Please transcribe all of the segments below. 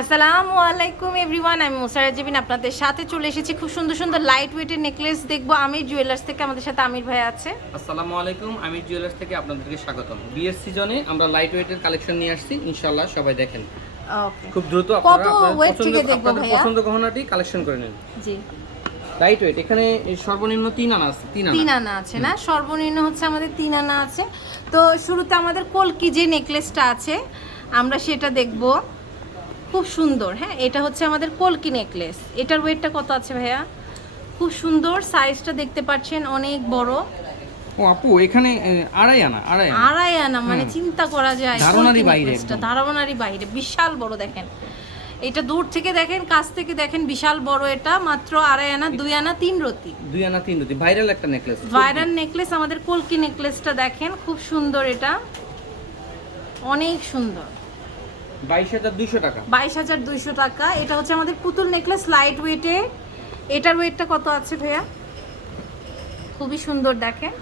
আসসালামু আলাইকুম এভরিওয়ান আমি মোসারা জেবিন আপনাদের সাথে চলে এসেছি। খুব সুন্দর সুন্দর লাইট ওয়েটের নেকলেস দেখব। আমির জুয়েলার্স থেকে আমাদের সাথে আমির ভাই আছে। আসসালামু আলাইকুম আমি জুয়েলার্স থেকে আপনাদেরকে স্বাগতম। বিয়ের সিজনে আমরা লাইট ওয়েটের কালেকশন নিয়ে আসছি ইনশাআল্লাহ সবাই দেখেন। খুব দ্রুত আপনারা আপনাদের পছন্দ গহনাটি কালেকশন করে নেন। জি। লাইট ওয়েট এখানে সর্বনিম্ন তিন আনা আছে তিন তিন আনা আনা আছে না? সর্বনিম্ন হচ্ছে আমাদের তিন আনা আছে। তো শুরুতে আমাদের কলকি যে নেকলেসটা আছে আমরা সেটা দেখব। খুব সুন্দর হ্যাঁ? এটা হচ্ছে আমাদের কলকি নেকলেস। এটার ওয়েটটা কত আছে ভাইয়া? খুব সুন্দর সাইজটা দেখতে পাচ্ছেন অনেক বড়। ও আপু এখানে আড়াই আনা আড়াই আনা। আড়াই আনা মানে চিন্তা করা যায়। ধারণারই বাইরে ধারণারই বাইরে। বিশাল বড় দেখেন। এটা দূর থেকে দেখেন কাছ থেকে দেখেন বিশাল বড় এটা মাত্র আড়াই আনা দুই আনা তিন রতি। দুই আনা তিন রুটি ভাইরাল একটা নেকলেস ভাইরাল নেকলেস আমাদের কলকি নেকলেসটা দেখেন খুব সুন্দর এটা। অনেক সুন্দর। বাইশ হাজার দুইশো টাকা। বাইশ হাজার দুইশো টাকা। এটা হচ্ছে আমাদের পুতুল নেকলেস লাইট ওয়েটে এটার ওয়েটটা কত আছে ভাইয়া? খুবই সুন্দর দেখেন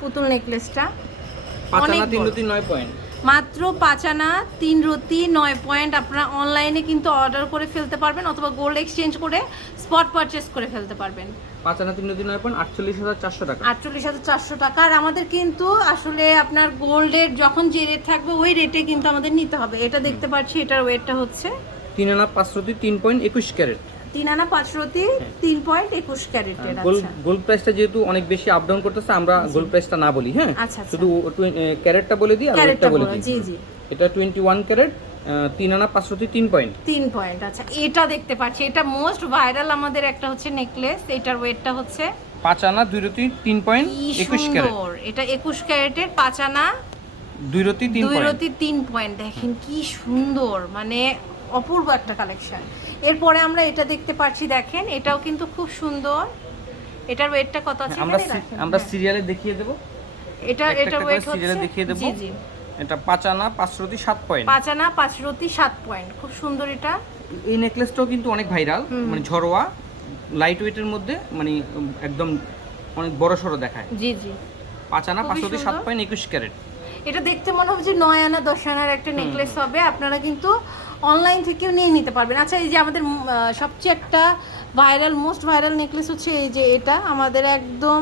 পুতুল নেকলেসটা। অনেক মাত্র পাঁচ আনা তিন রতি নয় পয়েন্ট আপনারা অনলাইনে কিন্তু অর্ডার করে ফেলতে পারবেন অথবা গোল্ড এক্সচেঞ্জ করে স্পট পারচেস করে ফেলতে পারবেন। পাঁচ আনা তিন রুটি নয় পয়েন্ট আটচল্লিশ হাজার চারশো টাকা। আটচল্লিশ হাজার চারশো টাকা। আর আমাদের কিন্তু আসলে আপনার গোল্ডের যখন যে রেট থাকবে ওই রেটে কিন্তু আমাদের নিতে হবে। এটা দেখতে পাচ্ছি এটার ওয়েটটা হচ্ছে তিন আনা পাঁচ তিন পয়েন্ট একুশ ক্যারেট। তিন আনা পাঁচ রতি তিন পয়েন্ট একুশ ক্যারেটের গোল্ড প্রাইসটা যেহেতু অনেক বেশি আপ ডাউন করতেছে আমরা গোল্ড প্রাইসটা না বলি হ্যাঁ। আচ্ছা, আচ্ছা। শুধু ক্যারেটটা বলে দিই আর ওয়েটটা বলে দিই। জি জি। এটা টোয়েন্টি ওয়ান ক্যারেট তিন আনা তিন পয়েন্ট তিন পয়েন্ট আচ্ছা এটা দেখতে পাচ্ছি। এটা মোস্ট ভাইরাল আমাদের একটা হচ্ছে নেকলেস এটার ওয়েটটা হচ্ছে পাঁচ আনা দুই রতি তিন পয়েন্ট কি একুশ ক্যারেট। সুন্দর এটা একুশ ক্যারেটের পাঁচ আনা দুই রতি তিন দুই রতি তিন পয়েন্ট দেখেন কি সুন্দর মানে অপূর্ব একটা কালেকশন এরপরে আমরা এটা দেখতে পাচ্ছি দেখেন এটাও কিন্তু খুব সুন্দর। এটার ওয়েটটা কত আছে আমরা? আমরা হ্যাঁ। সিরিয়ালে দেখিয়ে দেবো। এটা এটার ওয়েট হচ্ছে দেখিয়ে দেবো। জি জি। এটা পাঁচ আনা পাঁচ সাত পয়েন্ট পাঁচ আনা পাঁচ সাত পয়েন্ট খুব সুন্দর এটা। এই নেকলেসটাও কিন্তু অনেক ভাইরাল মানে ঝরোয়া লাইট ওয়েটের মধ্যে মানে একদম অনেক বড় সড়ো দেখায়। জি জি। পাঁচ আনা খুবই সাত পয়েন্ট একুশ ক্যারেট এটা দেখতে মনে হবে যে নয় আনা দশ আনার একটা নেকলেস হবে। আপনারা কিন্তু অনলাইন থেকেও নিয়ে নিতে পারবেন। আচ্ছা এই যে আমাদের সবচেয়ে একটা ভাইরাল মোস্ট ভাইরাল নেকলেস হচ্ছে এই যে এটা। আমাদের একদম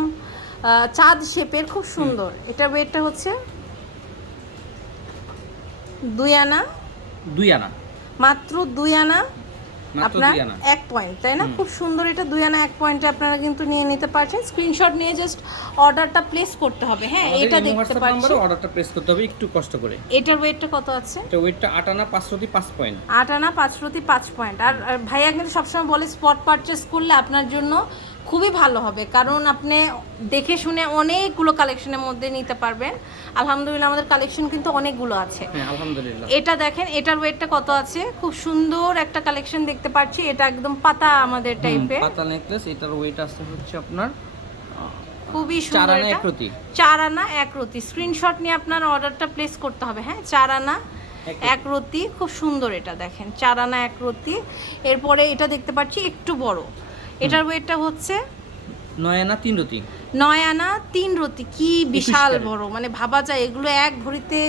চাঁদ শেপের খুব সুন্দর। এটা ওয়েটটা হচ্ছে দুই আনা? দুই আনা। মাত্র দুই আনা? আপনার এক পয়েন্ট তাই না? খুব সুন্দর এটা দুই আনা এক পয়েন্টে আপনারা কিন্তু নিয়ে নিতে পারছেন। স্ক্রিনশট নিয়ে জাস্ট অর্ডারটা প্লেস করতে হবে হ্যাঁ? এটা দেখতে হোয়াটসঅ্যাপ পাচ্ছি অর্ডারটা প্রেস করতে হবে একটু কষ্ট করে। এটার ওয়েটটা কত আছে? এটা ওয়েটটা আট আনা পাঁচ রতি পাঁচ পয়েন্ট আট আনা পাঁচ প্রতি পাঁচ পয়েন্ট আর ভাইয়া কিন্তু সবসময় বলে স্পট পারচেস করলে আপনার জন্য খুবই ভালো হবে। কারণ আপনি দেখে শুনে অনেকগুলো কালেকশনের মধ্যে নিতে পারবেন। আলহামদুলিল্লাহ আমাদের কালেকশন কিন্তু অনেকগুলো আছে। হ্যাঁ আলহামদুলিল্লাহ। এটা দেখেন এটার ওয়েটটা কত আছে? খুব সুন্দর একটা কালেকশন দেখতে পাচ্ছি। এটা একদম পাতা আমাদের টাইপের পাতা নেকলেস এটার ওয়েট আসতে হচ্ছে আপনার খুবই সুন্দর এটা। চার আনা এক রতি। স্ক্রিনশট নিয়ে আপনার অর্ডারটা প্লেস করতে হবে। হ্যাঁ চার আনা এক রতি। খুব সুন্দর এটা দেখেন চার আনা এক রতি। এরপরে এটা দেখতে পাচ্ছি একটু বড়। এটার ওয়েটটা হচ্ছে? নয় আনা তিন রতি নয় আনা তিন রতি কি বিশাল বড়। মানে ভাবা যায় এগুলো এক ভরিতে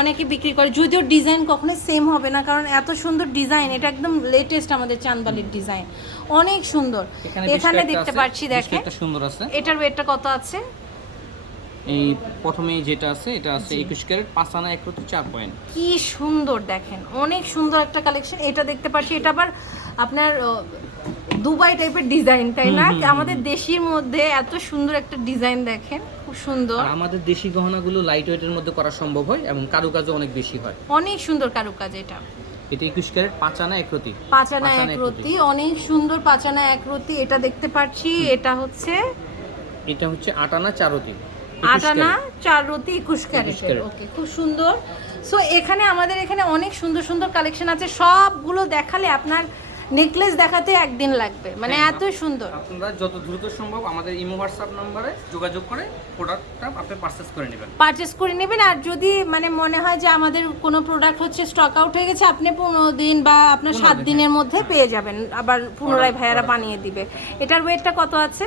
অনেকে বিক্রি করে। যদিও ডিজাইন কখনো সেম হবে না কারণ এত সুন্দর ডিজাইন এটা একদম লেটেস্ট আমাদের চাঁদবালির ডিজাইন। অনেক সুন্দর। এখানে দেখতে পাচ্ছি দেখেন। সুন্দর আছে। এটার ওয়েটটা কত আছে? এই প্রথমে যেটা আছে এটা আছে একুশ ক্যারেট পাঁচ আনা এক রতি চার পয়েন্ট। কি সুন্দর দেখেন। অনেক সুন্দর একটা কালেকশন এটা দেখতে পাচ্ছি এটা আবার আপনার দুবাই টাইপের ডিজাইন তাই না? আমাদের দেশের মধ্যে এত সুন্দর একটা ডিজাইন দেখেন খুব সুন্দর। আমাদের দেশি গহনাগুলো লাইট ওয়েটের মধ্যে করা সম্ভব হয় এবং কারুকাজও অনেক বেশি হয়। অনেক সুন্দর কারুকাজ এটা। এটা একুশ ক্যারেট পাঁচানা পাঁচ আনা এক এক রতি অনেক সুন্দর পাঁচানা এক রতি এটা দেখতে পাচ্ছি এটা হচ্ছে এটা হচ্ছে আট আনা চার রতি আট আনা চার রতি একুশ ক্যারেটের। ক্যারেট। ওকে খুব সুন্দর। সো এখানে আমাদের এখানে অনেক সুন্দর সুন্দর কালেকশন আছে। সবগুলো দেখালে আপনার নেকলেস দেখাতে একদিন লাগবে। মানে হ্যাঁ, এত সুন্দর। আপনারা যত দ্রুত সম্ভব আমাদের ইমো হোয়াটসঅ্যাপ নম্বরে যোগাযোগ করে প্রোডাক্টটা আপনি পারচেস করে নেবেন। পারচেস করে নেবেন আর যদি মানে মনে হয় যে আমাদের কোনো প্রোডাক্ট হচ্ছে স্টক আউট হয়ে গেছে আপনি পনেরো দিন বা আপনার সাত দিনের মধ্যে পেয়ে যাবেন আবার পুনরায় ভাইয়ারা বানিয়ে দিবে। এটার ওয়েটটা কত আছে?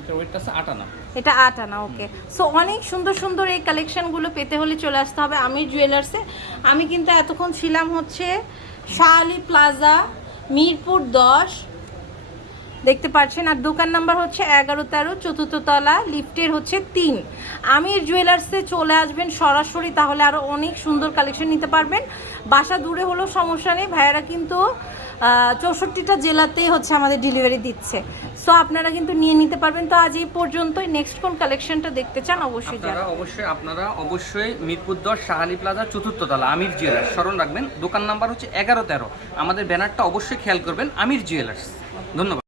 এটার ওয়েটটা আছে আট আনা। এটা আট আনা ওকে সো অনেক সুন্দর সুন্দর এই কালেকশনগুলো পেতে হলে চলে আসতে হবে। আমি জুয়েলার্সে আমি কিন্তু এতক্ষণ ছিলাম হচ্ছে শাহালি প্লাজা মিরপুর দশ দেখতে পাচ্ছেন আর দোকান নাম্বার হচ্ছে এগারো তেরো চতুর্থ তলা লিফটের হচ্ছে তিন। আমির জুয়েলার্সে চলে আসবেন সরাসরি তাহলে আরও অনেক সুন্দর কালেকশন নিতে পারবেন। বাসা দূরে হলেও সমস্যা নেই ভাইয়ারা কিন্তু চৌষট্টিটা জেলাতেই হচ্ছে আমাদের ডেলিভারি দিচ্ছে। সো আপনারা কিন্তু নিয়ে নিতে পারবেন। তো আজ এই পর্যন্তই। নেক্সট কোন কালেকশনটা দেখতে চান অবশ্যই আপনারা অবশ্যই আপনারা অবশ্যই মিরপুর দশ শাহালি প্লাজা চতুর্থ তলা আমির জুয়েলার্স। স্মরণ রাখবেন দোকান নাম্বার হচ্ছে এগারো তেরো। আমাদের ব্যানারটা অবশ্যই খেয়াল করবেন আমির জুয়েলার্স। ধন্যবাদ।